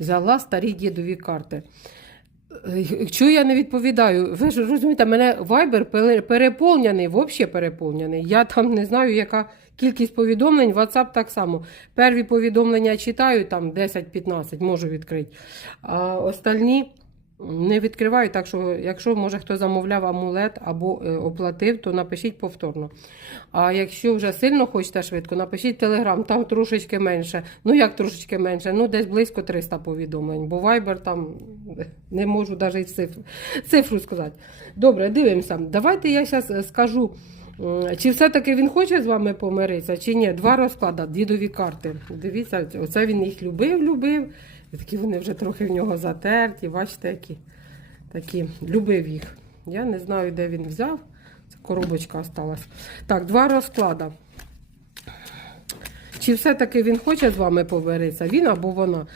Взяла старі дідові карти. Е, Чого я не відповідаю? Ви ж розумієте, мене вайбер переповнений, взагалі переповнений. Я там не знаю, яка кількість повідомлень, WhatsApp так само. Перві повідомлення читаю, там 10-15 можу відкрити. А остальні не відкриваю, так що, якщо може хто замовляв амулет або е, оплатив, то напишіть повторно. А якщо вже сильно хочете швидко, напишіть Телеграм, там трошечки менше. Ну як трошечки менше? Ну десь близько 300 повідомлень, бо Viber там не можу навіть цифру, цифру сказати. Добре, дивимося. Давайте я зараз скажу. М, Чи все-таки він хоче з вами помиритися, чи ні? Два розклади, дідові карти. Дивіться, оце він їх любив, любив. І такі вони вже трохи в нього затерті. Бачите, які такі. Любив їх. Я не знаю, де він взяв. Це коробочка осталась. Так, два розклади. Чи все-таки він хоче з вами помиритися? Він або вона?